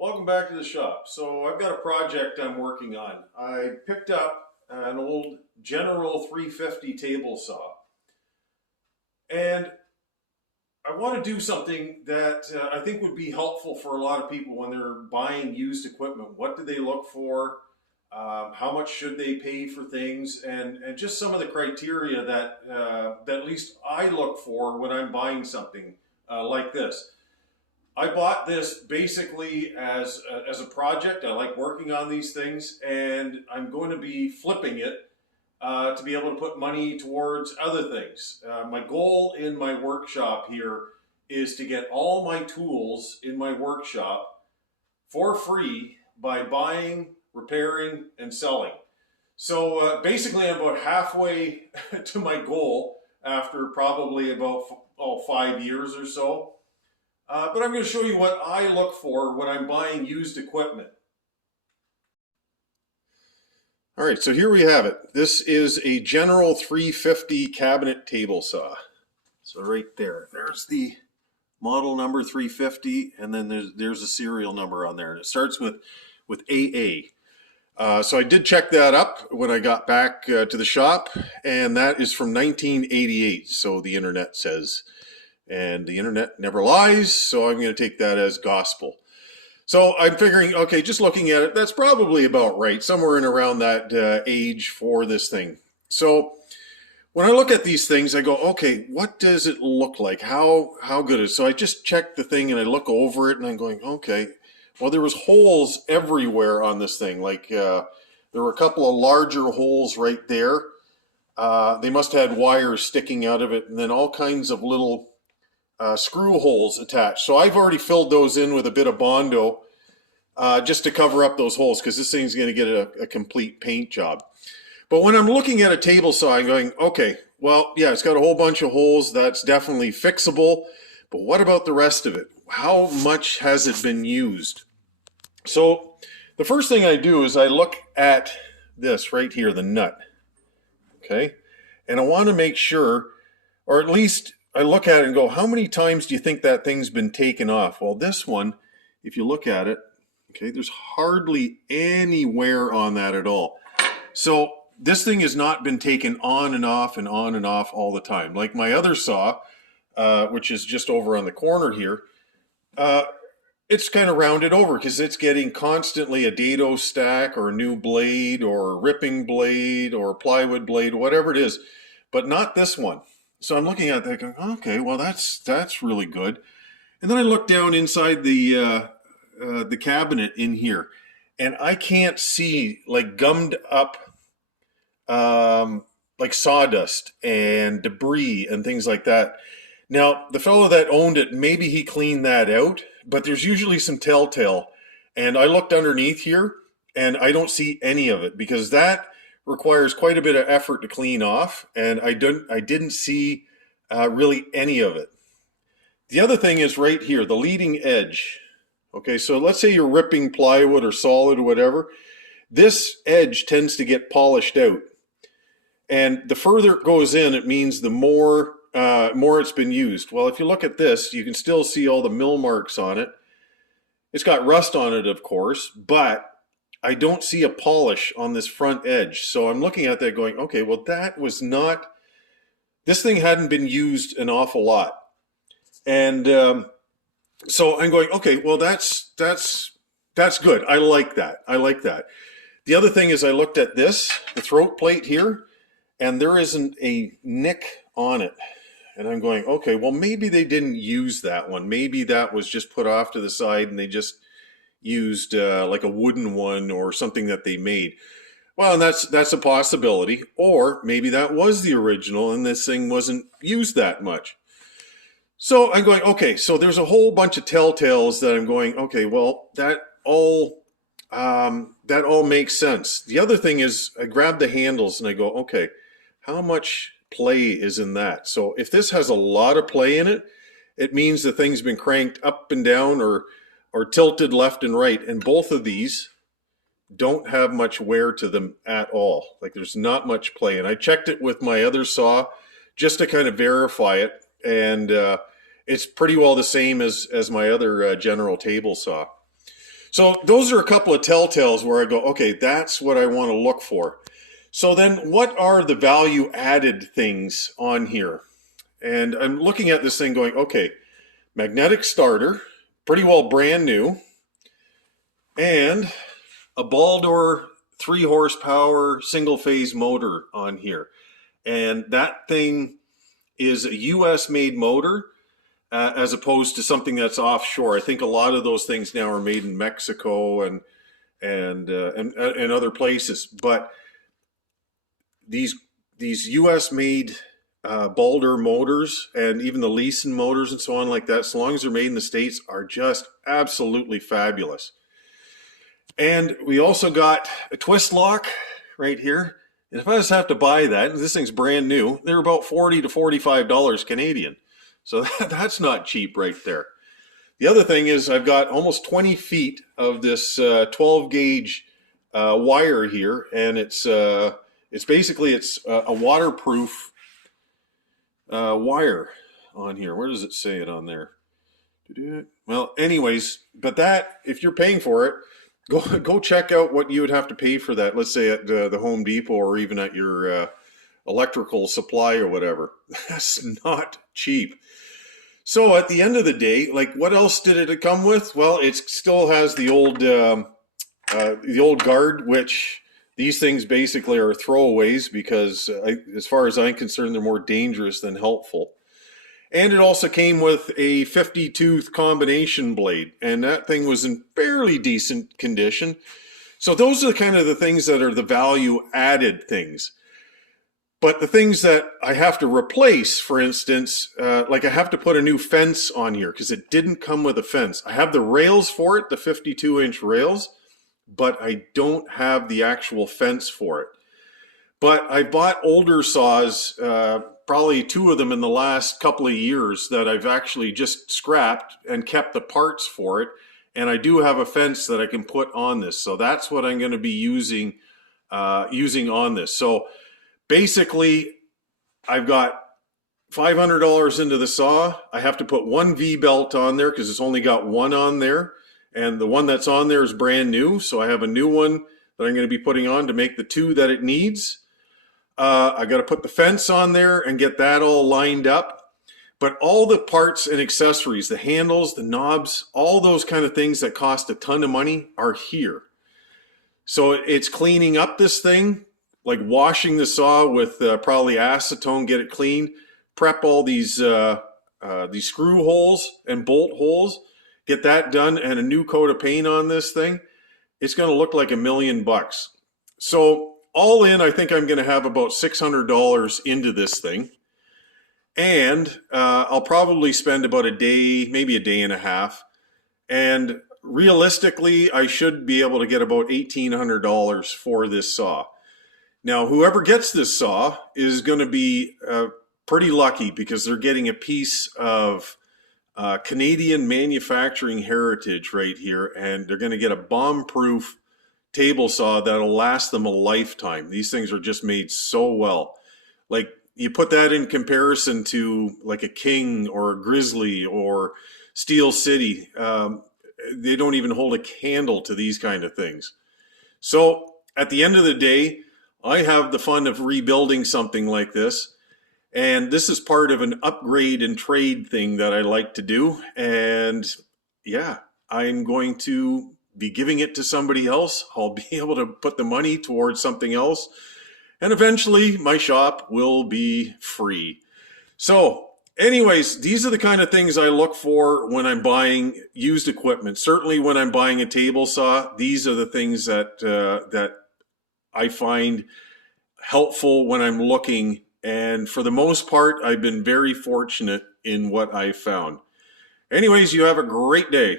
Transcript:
Welcome back to the shop. So I've got a project I'm working on. I picked up an old General 350 table saw, and I want to do something that I think would be helpful for a lot of people when they're buying used equipment. What do they look for? How much should they pay for things? And just some of the criteria that at least I look for when I'm buying something like this. I bought this basically as a project. I like working on these things, and I'm going to be flipping it to be able to put money towards other things. My goal in my workshop here is to get all my tools in my workshop for free by buying, repairing, and selling. So basically, I'm about halfway to my goal after probably about 5 years or so. But I'm going to show you what I look for when I'm buying used equipment. All right, so here we have it. This is a General 350 cabinet table saw. So right there's the model number 350, and then there's a serial number on there. And it starts with AA. So I did check that up when I got back to the shop, and that is from 1988, so the internet says. And the internet never lies, so I'm going to take that as gospel. So I'm figuring, okay, just looking at it, that's probably about right, somewhere in around that age for this thing. So when I look at these things, I go, okay, what does it look like? How good is it? So I just check the thing and I look over it and I'm going, okay, well, there was holes everywhere on this thing. Like there were a couple of larger holes right there. They must have had wires sticking out of it, and then all kinds of little screw holes attached. So I've already filled those in with a bit of Bondo just to cover up those holes, because this thing's going to get a complete paint job. But when I'm looking at a table saw, I'm going, okay, well, yeah, it's got a whole bunch of holes. That's definitely fixable. But what about the rest of it? How much has it been used? So the first thing I do is I look at this right here, the nut. Okay. And I want to make sure, or at least I look at it and go, how many times do you think that thing's been taken off? Well, this one, if you look at it, okay, there's hardly any wear on that at all. So this thing has not been taken on and off and on and off all the time. Like my other saw, which is just over on the corner here, it's kind of rounded over because it's getting constantly a dado stack or a new blade or a ripping blade or a plywood blade, whatever it is, but not this one. So I'm looking at that going, okay, well, that's really good. And then I look down inside the cabinet in here, and I can't see like gummed up like sawdust and debris and things like that. Now, the fellow that owned it, maybe he cleaned that out, but there's usually some telltale. And I looked underneath here, and I don't see any of it, because that requires quite a bit of effort to clean off, and I didn't see really any of it. The other thing is right here, the leading edge. Okay, so let's say you're ripping plywood or solid or whatever. This edge tends to get polished out, and the further it goes in, it means the more it's been used. Well, if you look at this, you can still see all the mill marks on it. It's got rust on it, of course, but I don't see a polish on this front edge. So I'm looking at that going, okay, well, that was not, this thing hadn't been used an awful lot. And so I'm going, okay, well, that's good. I like that. I like that. The other thing is I looked at this, the throat plate here, and there isn't a nick on it. And I'm going, okay, well, maybe they didn't use that one. Maybe that was just put off to the side and they just used like a wooden one or something that they made. Well, and that's a possibility. Or maybe that was the original and this thing wasn't used that much. So I'm going, okay, so there's a whole bunch of telltales that I'm going, okay, well, that all makes sense. The other thing is I grab the handles and I go, okay, how much play is in that? So if this has a lot of play in it, it means the thing's been cranked up and down or tilted left and right. And both of these don't have much wear to them at all. Like there's not much play. And I checked it with my other saw just to kind of verify it. And it's pretty well the same as my other general table saw. So those are a couple of telltales where I go, okay, that's what I want to look for. So then what are the value added things on here? And I'm looking at this thing going, okay, magnetic starter, pretty well brand new, and a Baldur 3 horsepower single phase motor on here. And that thing is a US made motor as opposed to something that's offshore. I think a lot of those things now are made in Mexico and other places. But these US made Baldur motors and even the Leeson motors and so on like that, so long as they're made in the States, are just absolutely fabulous. And we also got a twist lock right here. And if I just have to buy that, this thing's brand new, they're about $40 to $45 Canadian. So that's not cheap right there. The other thing is I've got almost 20 feet of this 12 gauge wire here, and it's basically a waterproof wire on here. Where does it say it on there? Well, anyways, but that, if you're paying for it, go check out what you would have to pay for that. Let's say at the Home Depot or even at your electrical supply or whatever. That's not cheap. So at the end of the day, like, what else did it come with? Well, it still has the old guard, which these things basically are throwaways because as far as I'm concerned, they're more dangerous than helpful. And it also came with a 50-tooth combination blade, and that thing was in fairly decent condition. So those are kind of the things that are the value added things. But the things that I have to replace, for instance, like I have to put a new fence on here because it didn't come with a fence. I have the rails for it, the 52-inch rails, but I don't have the actual fence for it. But I bought older saws, probably 2 of them in the last couple of years that I've actually just scrapped and kept the parts for it. And I do have a fence that I can put on this. So that's what I'm going to be using on this. So basically, I've got $500 into the saw. I have to put 1 V-belt on there because it's only got 1 on there. And the one that's on there is brand new. So I have a new one that I'm going to be putting on to make the 2 that it needs. I got to put the fence on there and get that all lined up. But all the parts and accessories, the handles, the knobs, all those kind of things that cost a ton of money are here. So it's cleaning up this thing, like washing the saw with probably acetone, get it clean, prep all these screw holes and bolt holes, get that done, and a new coat of paint on this thing. It's going to look like $1 million. So all in, I think I'm going to have about $600 into this thing. And I'll probably spend about a day, maybe a day and a half. And realistically, I should be able to get about $1,800 for this saw. Now, whoever gets this saw is going to be pretty lucky because they're getting a piece of Canadian manufacturing heritage right here. And they're going to get a bomb-proof table saw that'll last them a lifetime. These things are just made so well. Like, you put that in comparison to like a King or a Grizzly or Steel City, they don't even hold a candle to these kind of things. So at the end of the day, I have the fun of rebuilding something like this, and this is part of an upgrade and trade thing that I like to do. And yeah, I'm going to be giving it to somebody else. I'll be able to put the money towards something else, and eventually my shop will be free. So anyways, these are the kind of things I look for when I'm buying used equipment. Certainly when I'm buying a table saw, these are the things that I find helpful when I'm looking. And for the most part, I've been very fortunate in what I've found. Anyways, you have a great day.